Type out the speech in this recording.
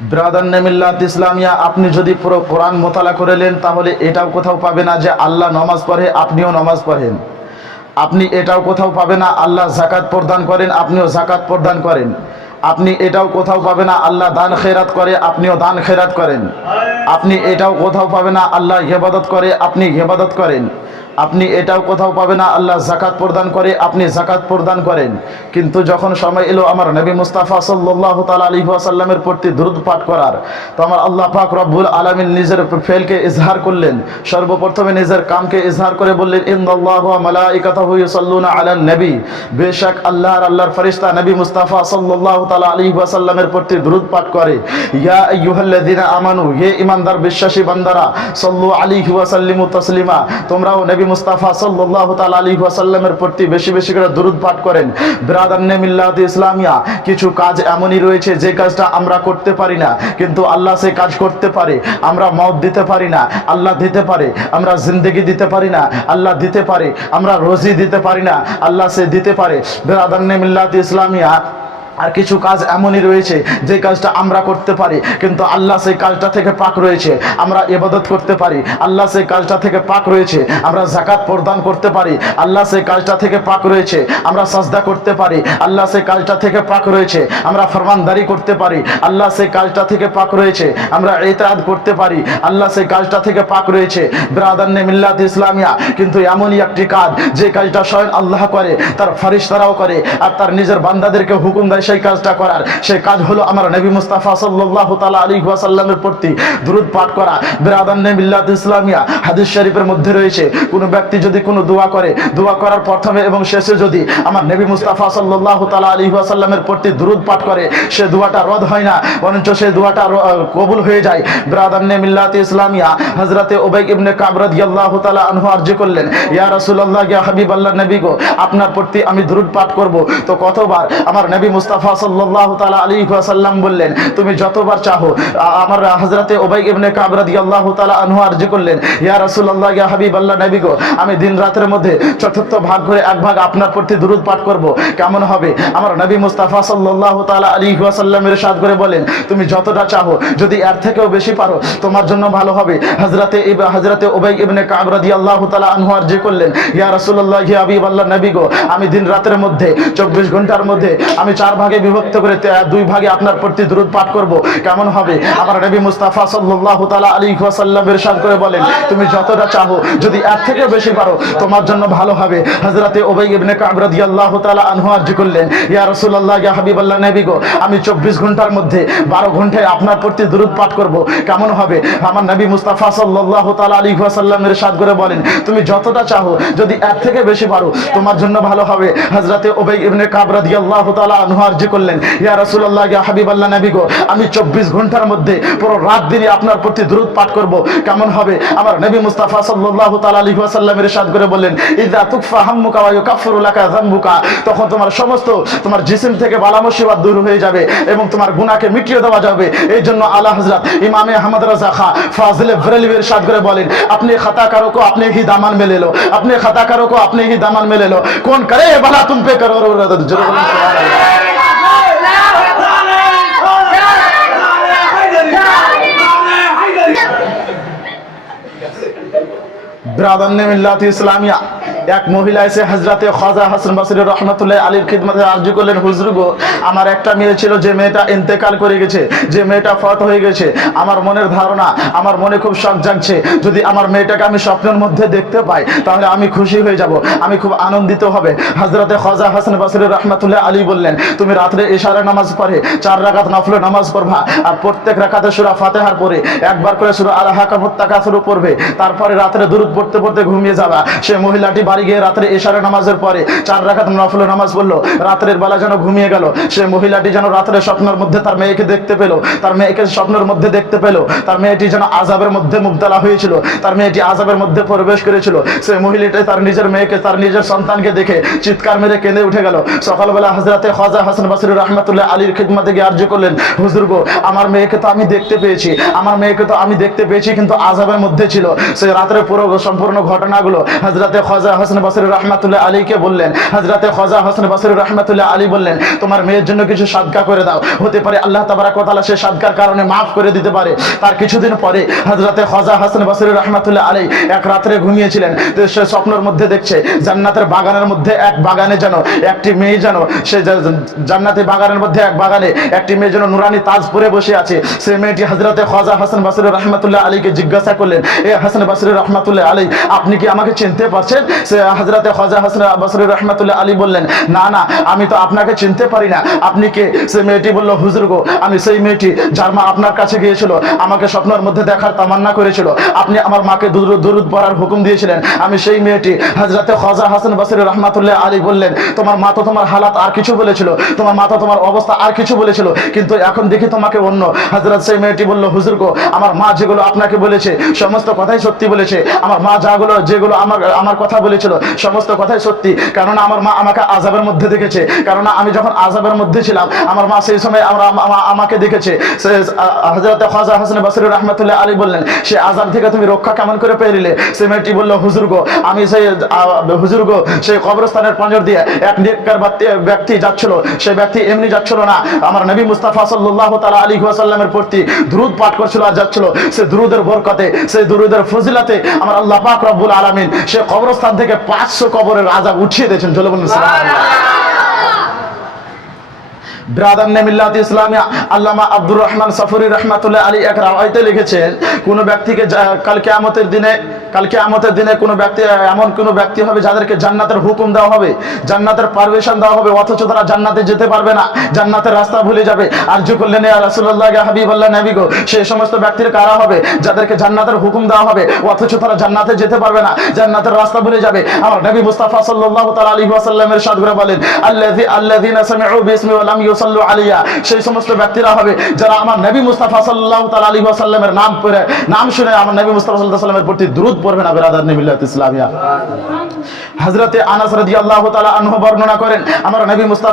Brother মিল্লাত ইসলামিয়া, আপনি যদি পুরো কোরআন মোতালা করে নেন তাহলে এটাও কোথাও পাবে না যে আল্লাহ নামাজ পড়ে আপনিও নামাজ পড়েন। আপনি এটাও কোথাও পাবে না আল্লাহ যাকাত প্রদান করেন আপনিও যাকাত প্রদান করেন। আপনি এটাও কোথাও পাবে না আল্লাহ দান খেরাত করে আপনিও দান খেরাত করেন। আপনি এটাও কোথাও পাবে না আল্লাহ ইবাদত করে আপনি ইবাদত করেন। আপনি এটাও কোথাও পাবে না আল্লাহ যাকাত প্রদান করে আপনি যাকাত প্রদান করেন। কিন্তু যখন সময় এলো আমার নবী মুস্তাফা সাল্লাল্লাহু তাআলা আলাইহি ওয়াসাল্লামের প্রতি দুরূদ পাঠ করার, তো আমার আল্লাহ পাক রব্বুল আলামিন নিজের ফেলকে ইজহার করলেন। সর্বপ্রথমে নিজের কামকে ইজহার করে বললেন, ইন্নাল্লাহু ওয়া মালাইকাতাহু ইউসাল্লুনা আলান নবী, বেশক আল্লাহর ফেরেশতা নবী মুস্তাফা সাল্লাল্লাহু তাআলা আলাইহি ওয়াসাল্লামের প্রতি দুরূদ পাঠ করে। ইয়া আইয়ুহাল্লাযিনা আমানু, হে ঈমানদার বিশ্বাসী বান্দারা, সাল্লু আলাইহি ওয়া সাল্লিমু তাসলিমা, তোমরাও নবী মুস্তাফা সাল্লাল্লাহু তাআলা আলাইহি ওয়াসাল্লামের প্রতি বেশি বেশি করে দুরূদ পাঠ করেন। ব্রাদারনে মিল্লাত ইসলামিয়া, কিছু কাজ এমনই রয়েছে যে কাজটা আমরা করতে পারি না, কিন্তু আল্লাহ সেই কাজ করতে পারে। আমরা মওত দিতে পারি না, আল্লাহ দিতে পারে। আমরা জিন্দেগি দিতে পারি না, আল্লাহ দিতে পারে। আমরা রোজি দিতে পারি না, আল্লাহ সে দিতে পারে। ব্রাদারনে মিল্লাত ইসলামিয়া, আর কিছু কাজ এমনই রয়েছে যে কাজটা আমরা করতে পারি কিন্তু আল্লাহ সেই কাজটা থেকে পাক রয়েছে। আমরা ইবাদত করতে পারি, আল্লাহ সেই কাজটা থেকে পাক রয়েছে। আমরা যাকাত প্রদান করতে পারি, আল্লাহ সেই কাজটা থেকে পাক রয়েছে। আমরা সাজদা করতে পারি, আল্লাহ সেই কাজটা থেকে পাক রয়েছে। আমরা ফরমানদারি করতে পারি, আল্লাহ সেই কাজটা থেকে পাক রয়েছে। আমরা ইতাআত করতে পারি, আল্লাহ সেই কাজটা থেকে পাক রয়েছে। ব্রাদারনে মিল্লাত ইসলামিয়া, কিন্তু এমনই একটি কাজ যে কাজটা স্বয়ং আল্লাহ করে, তার ফেরেশতারাও করে, আর তার নিজের বান্দাদেরকে হুকুম দেয় সেই কাজটা করার। সেই কাজ হলো আমার নবী মুস্তাফা সাল্লাল্লাহু তাআলা আলাইহি ওয়াসাল্লামের প্রতি দুরূদ পাঠ করা। ব্রাদারনে মিল্লাত ইসলামিয়া, হাদিস শরীফের মধ্যে রয়েছে, কোন ব্যক্তি যদি কোনো দোয়া করে, দোয়া করার প্রথমে এবং শেষে যদি আমার নবী মুস্তাফা সাল্লাল্লাহু তাআলা আলাইহি ওয়াসাল্লামের প্রতি দুরূদ পাঠ করে, সে দোয়াটা রদ হয় না, বরঞ্চ সেই দোয়াটা কবুল হয়ে যায়। ব্রাদারনে মিল্লাত ইসলামিয়া, হযরতে উবাই ইবনে কাব রাদিয়াল্লাহু তাআলা আনহু আরজ করলেন, ইয়া রাসূলুল্লাহ, ইয়া হাবিবাল্লাহ, নবী গো, আপনার প্রতি আমি দুরূদ পাঠ করব তো কতবার? আমার নবী মুস্তাফা সাল্লাল্লাহু তাআলা আলাইহি ওয়াসাল্লাম বললেন, তুমি যতবার চাহো। আমার হযরতে উবাই ইবনে কাব রাদিয়াল্লাহু তাআলা আনহু আরজ করলেন, ইয়া রাসূলুল্লাহ, ইয়া হাবিবাল্লাহ, নবী গো, আমি দিন রাতের মধ্যে চতুর্থ ভাগ করে এক ভাগ আপনার প্রতি দুরূদ পাঠ করব, কেমন হবে? আমার নবী মুস্তাফা সাল্লাল্লাহু তাআলা আলাইহি ওয়াসাল্লাম ইরশাদ করে বলেন, তুমি যতটা চাহো, যদি এর থেকেও বেশি পারো তোমার জন্য ভালো হবে। হযরতে উবাই ইবনে কাব রাদিয়াল্লাহু তাআলা আনহু আরজ করলেন, ইয়া রাসূলুল্লাহ, ইয়া হাবিবাল্লাহ, নবী গো, আমি দিন রাতের মধ্যে 24 ঘন্টার মধ্যে আমি 4 ভাগে বিভক্ত করে 2 ভাগে আপনার প্রতি দুরূদ পাঠ করব, কেমন হবে? আমার নবী মুস্তাফা সাল্লাল্লাহু তাআলা আলাইহি ওয়াসাল্লাম ইরশাদ করে বলেন, তুমি যতটা চাহো, যদি এর থেকে বেশি পারো তোমার জন্য ভালো হবে। হযরতে উবাই ইবনে কাব রাদিয়াল্লাহু তাআলা আনহু আরজ করলেন, ইয়া রাসূলুল্লাহ, ইয়া হাবিবাল্লাহ, নবী গো, আমি 24 ঘন্টার মধ্যে 12 ঘন্টায় আপনার প্রতি দুরূদ পাঠ করব, কেমন হবে? আমার নবী মুস্তাফা সাল্লাল্লাহু তাআলা আলাইহি ওয়াসাল্লাম ইরশাদ করে বলেন, তুমি যতটা চাহো, যদি এর থেকে বেশি পারো তোমার জন্য ভালো হবে। হযরতে উবাই ইবনে কাব রাদিয়াল্লাহু তাআলা আনহু আরজ করলেন, ইয়া রাসূলুল্লাহ, ইয়া হাবিবাল্লাহ, নবী গো, আমি 24 ঘন্টার মধ্যে পুরো রাত দিনই আপনার প্রতি দুরূদ পাঠ করব, কেমন হবে? আমার নবী মুস্তাফা সাল্লাল্লাহু তাআলা আলাইহি ওয়াসাল্লাম ইরশাদ করে বললেন, ইযা তুকফা হাম্মুকা ওয়া ইউকাফফিরু লাকা যামবুকা, তখন তোমার সমস্ত তোমার জিসিম থেকে বালা মুসিবত দূর হয়ে যাবে এবং তোমার গুনাহকে মিটিয়ে দেওয়া যাবে। এই জন্য আলা হযরত ইমামে আহমদ রাজা খা ফাজিলে বরেলভী ইরশাদ করে বলেন, अपने खताकारों को अपने ही दामन में ले लो, अपने खताकारों को अपने ही दामन में ले लो, कौन करे भला तुम पे करो। जरूर ব্রাদারনে মিল্লাত ইসলামিয়া, এক মহিলা এসে হযরতে খাজা হাসান বসরি রাহমাতুল্লাহ আলাইহির খিদমতে আরজ করলেন, হুজুর গো, আমার একটা মেয়ে ছিল, যে মেয়েটা ইন্তেকাল করে গেছে, যে মেয়েটা ফত হয়ে গেছে। আমার মনের ধারণা, আমার মনে খুব শখ জাগছে, যদি আমার মেয়েটাকে আমি স্বপ্নের মধ্যে দেখতে পাই তাহলে আমি খুশি হয়ে যাব, আমি খুব আনন্দিত হবে। হযরতে খাজা হাসান বসরি রাহমাতুল্লাহ আলাইহি বললেন, তুমি রাতে ইশারা নামাজ পড়ে 4 রাকাত নফল নামাজ পড়বা, আর প্রত্যেক রাকাতে সূরা ফাতিহার পরে একবার করে সূরা আল হাকামুত তাকাসুর পড়বে, তারপরে রাতে দুরূদ পড়তে পড়তে ঘুমিয়ে যাবা। সে মহিলাটি বাড়ি গিয়ে রাতে ইশারা নামাজের পরে 4 রাকাত নফল নামাজ পড়লো, রাতের বেলা যেন ঘুমিয়ে গেল। সে মহিলাটি যেন রাতের স্বপ্নের মধ্যে তার মেয়েকে দেখতে পেল, তার মেয়েকে স্বপ্নের মধ্যে দেখতে পেল, তার মেয়েটি যেন আযাবের মধ্যে মুবতালা হয়েছিল, তার মেয়েটি আযাবের মধ্যে প্রবেশ করেছিল। সে মহিলাটি তার নিজের মেয়েকে, তার নিজের সন্তানকে দেখে চিৎকার মেরে কেঁদে উঠে গেল। সকালবেলা হযরতে খাজা হাসান বসরি রাহমাতুল্লাহ আলাইহির খিদমতে গিয়ে আরজ করলেন, হুজুর গো, আমার মেয়েকে তো আমি দেখতে পেয়েছি, আমার মেয়েকে তো আমি দেখতে পেয়েছি, কিন্তু আযাবের মধ্যে ছিল। সে রাতের পুরো সম্পূর্ণ ঘটনাগুলো হযরতে খাজা হাসান বসরি রাহমাতুল্লাহ আলীকে বললেন, হযরতে খ্বাজা হাসান বসরি রাহমাতুল্লাহ আলী বললেন, তোমার মেয়ের জন্য কিছু সাদকা করে দাও, হতে পারে আল্লাহ তাবারক ওয়া তাআলা সে সাদকার কারণে মাফ করে দিতে পারে। তার কিছুদিন পরে হযরতে খ্বাজা হাসান বসরি রাহমাতুল্লাহ আলী এক রাত্রে ঘুমিয়েছিলেন, তো সে স্বপ্নের মধ্যে দেখছে জান্নাতের বাগানের মধ্যে এক বাগানে যেন একটি মেয়ে যেন সে জান্নাতি বাগানের মধ্যে এক বাগানে একটি মেয়ে যেন নুরানি তাজ পরে বসে আছে। সেই মেয়েটি হযরতে খ্বাজা হাসান বসরি রাহমাতুল্লাহ আলীকে জিজ্ঞাসা করলেন, এ হাসান বসরি রাহমাতুল্লাহ আলী, আপনি কি আমাকে চিনতে পারছেন? সে হযরতে খ্বাজা হাসান বসরি রাহমাতুল্লাহ আলী বললেন, না না, আমি তো আপনাকে চিনতে পারি না, আপনি কে? সে মেয়েটি বলল, হুজুর গো, আমি সেই মেয়েটি যার মা আপনার কাছে গিয়েছিল, আমাকে স্বপ্নের মধ্যে দেখার তামান্না করেছিল, আপনি আমার মাকে দুরূদ পড়ার হুকুম দিয়েছিলেন, আমি সেই মেয়েটি। হযরতে খ্বাজা হাসান বসরি রাহমাতুল্লাহ আলী বললেন, তোমার মা তো তোমার হালাত আর কিছু বলেছিল, তোমার মা তো তোমার অবস্থা আর কিছু বলেছিল, কিন্তু এখন দেখি তোমাকে অন্য। হযরত সেই মেয়েটি বলল, হুজুর গো, আমার মা যেগুলো আপনাকে বলেছে সমস্ত কথাই সত্যি বলেছে, আমার মা যেগুলো আমার কথা বলেছিল সমস্ত কথাই সত্যি, কেননা আমার মা আমাকে আযাবের মধ্যে দেখেছে, কেননা আমি যখন আযাবের মধ্যে ছিলাম আমার মা সেই সময় আমাকে দেখেছে। হযরত খ্বাজা হাসান বসরি রাহমাতুল্লাহ আলী বললেন, সে আযাব থেকে তুমি রক্ষা কেমন করে পেলে? সে মেয়েটি বলল, হুজুর গো, আমি সেই কবরস্থানের পাঁজর দিয়ে এক নেককার ব্যক্তি যাচ্ছিল, সেই ব্যক্তি এমনি যাচ্ছিল না, আমার নবী মুস্তাফা সাল্লাল্লাহু তাআলা আলাইহি ওয়াসাল্লামের প্রতি দুরূদ পাঠ করছিল আর যাচ্ছিল, সে দুরূদের বরকতে, সেই দুরূদের ফজিলতে আমার আল্লাহ পাক রব্বুল আলামিন সে কবরস্থান থেকে 500 কবরের আযাব উঠিয়ে দিয়েছেন। চলে বলুন সুবহানাল্লাহ। ব্রাদারনে মিল্লাত ইসলামিয়া আল্লামা আব্দুর রহমান সফরি রহমাতুল্লাহ আলী এক রাওয়ায়াতে লিখেছেন, কোন ব্যক্তিকে কাল কিয়ামতের দিনে কোন ব্যক্তি এমন কোন ব্যক্তি হবে যাদেরকে জান্নাতের হুকুম দেওয়া হবে, জান্নাতের পারমিশন দেওয়া হবে, অথচ তারা জান্নাতে যেতে পারবে না, জান্নাতের রাস্তা ভুলে যাবে। আরজ করলেন, ইয়া রাসূলুল্লাহ, ইয়া হাবিবাল্লাহ, নবী গো, সেই সমস্ত ব্যক্তির কারা হবে যাদেরকে জান্নাতের হুকুম দেওয়া হবে অথচ তারা জান্নাতে যেতে পারবে না, জান্নাতের রাস্তা ভুলে যাবে। আমার নবী মুস্তাফা সাল্লাল্লাহু তাআলা আলাইহি ওয়াসাল্লামের ইরশাদ করে বলেন, আল্লাযীনা সামি'উ বিসমি ওয়া লাম ইউসাল্লু আলাইয়া, সেই সমস্ত ব্যক্তিরা হবে যারা আমার নবী মুস্তাফা সাল্লাল্লাহু তাআলা আলাইহি ওয়াসাল্লামের নাম শুনে আমার নবী মুস্তাফা সাল্লাল্লাহু আলাইহি ওয়াসাল্লামের প্রতি দুরূদ পড়বে না। ব্রাদারনে মিল্লাত ইসলামিয়া হযরতে আনাস রাদিয়াল্লাহু তাআলা আনহু বর্ণনা করেন, আমার নবী মুস্তাফা